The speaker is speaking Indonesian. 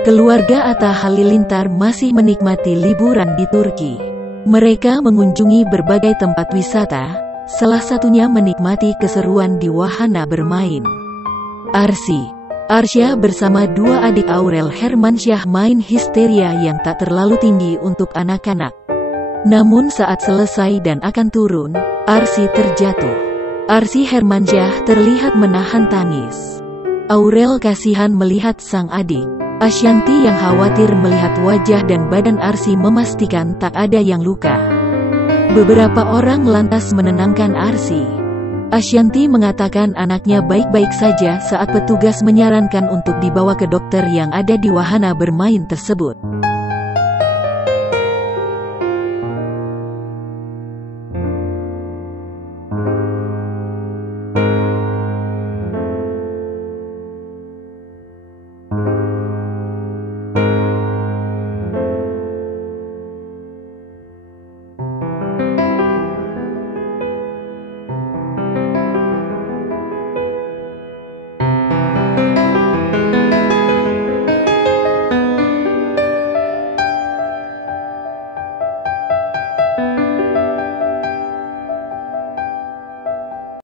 Keluarga Atta Halilintar masih menikmati liburan di Turki. Mereka mengunjungi berbagai tempat wisata, salah satunya menikmati keseruan di wahana bermain. Arsya bersama dua adik Aurel Hermansyah main histeria yang tak terlalu tinggi untuk anak-anak. Namun saat selesai dan akan turun, Arsy terjatuh. Arsy Hermansyah terlihat menahan tangis. Aurel kasihan melihat sang adik. Ashanty yang khawatir melihat wajah dan badan Arsy memastikan tak ada yang luka. Beberapa orang lantas menenangkan Arsy. Ashanty mengatakan anaknya baik-baik saja saat petugas menyarankan untuk dibawa ke dokter yang ada di wahana bermain tersebut.